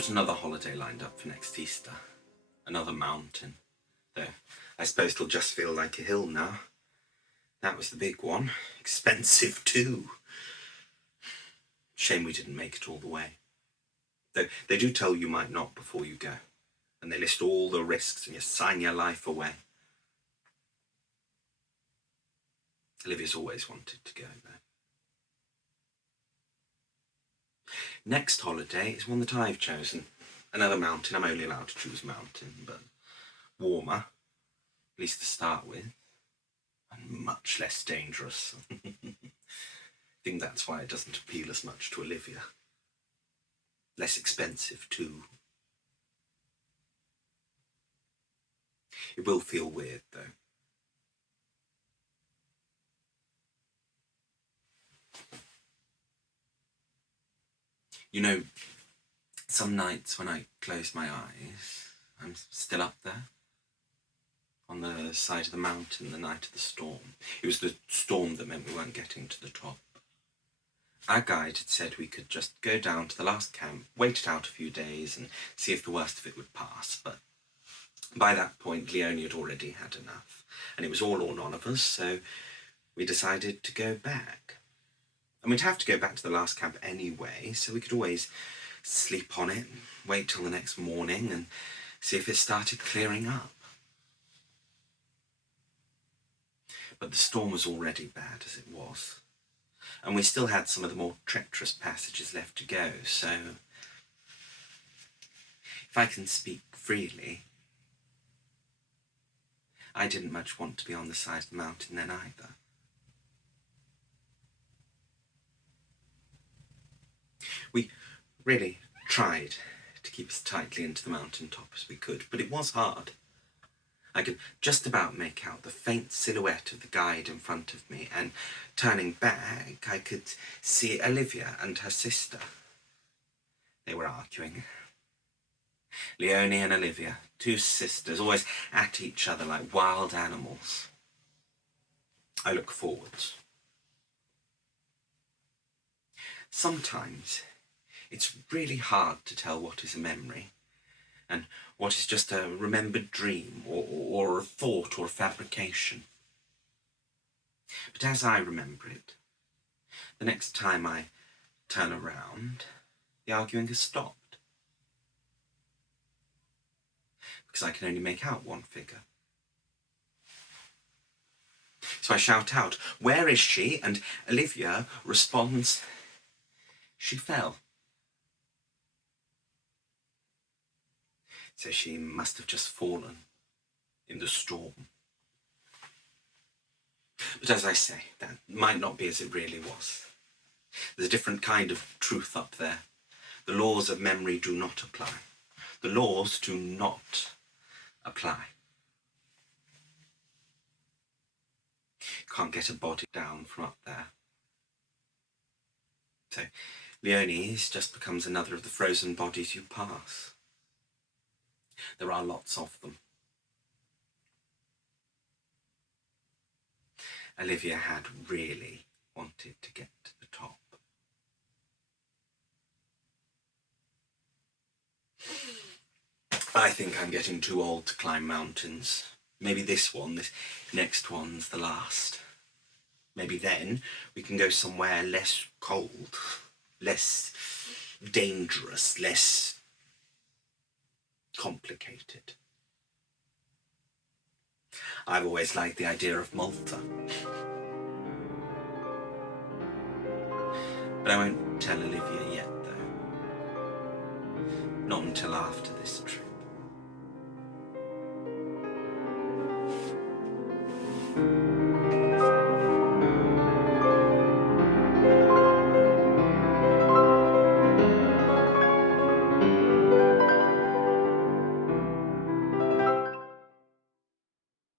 got another holiday lined up for next Easter. Another mountain. Though I suppose it'll just feel like a hill now. That was the big one. Expensive too. Shame we didn't make it all the way. Though they do tell you might not before you go. And they list all the risks and you sign your life away. Olivia's always wanted to go though. Next holiday is one that I've chosen. Another mountain. I'm only allowed to choose a mountain, but warmer, at least to start with, and much less dangerous. I think that's why it doesn't appeal as much to Olivia. Less expensive too. It will feel weird though. You know, some nights when I close my eyes, I'm still up there, on the side of the mountain the night of the storm. It was the storm that meant we weren't getting to the top. Our guide had said we could just go down to the last camp, wait it out a few days and see if the worst of it would pass, but by that point Leonie had already had enough, and it was all or none of us, so we decided to go back. And we'd have to go back to the last camp anyway, so we could always sleep on it, wait till the next morning and see if it started clearing up. But the storm was already bad as it was, and we still had some of the more treacherous passages left to go, so if I can speak freely, I didn't much want to be on the side of the mountain then either. We really tried to keep as tightly into the mountain top as we could, but it was hard. I could just about make out the faint silhouette of the guide in front of me, and turning back, I could see Olivia and her sister. They were arguing. Leonie and Olivia, two sisters, always at each other like wild animals. I look forwards. Sometimes it's really hard to tell what is a memory and what is just a remembered dream or a thought or a fabrication. But as I remember it, the next time I turn around, the arguing has stopped. Because I can only make out one figure. So I shout out, "Where is she?" And Olivia responds, "She fell." So she must have just fallen in the storm. But as I say, that might not be as it really was. There's a different kind of truth up there. The laws of memory do not apply. The laws do not apply. You can't get a body down from up there. So Leonie's just becomes another of the frozen bodies you pass. There are lots of them. Olivia had really wanted to get to the top. I think I'm getting too old to climb mountains. Maybe this next one's the last. Maybe then we can go somewhere less cold, less dangerous, less complicated. I've always liked the idea of Malta. But I won't tell Olivia yet, though. Not until after this trip.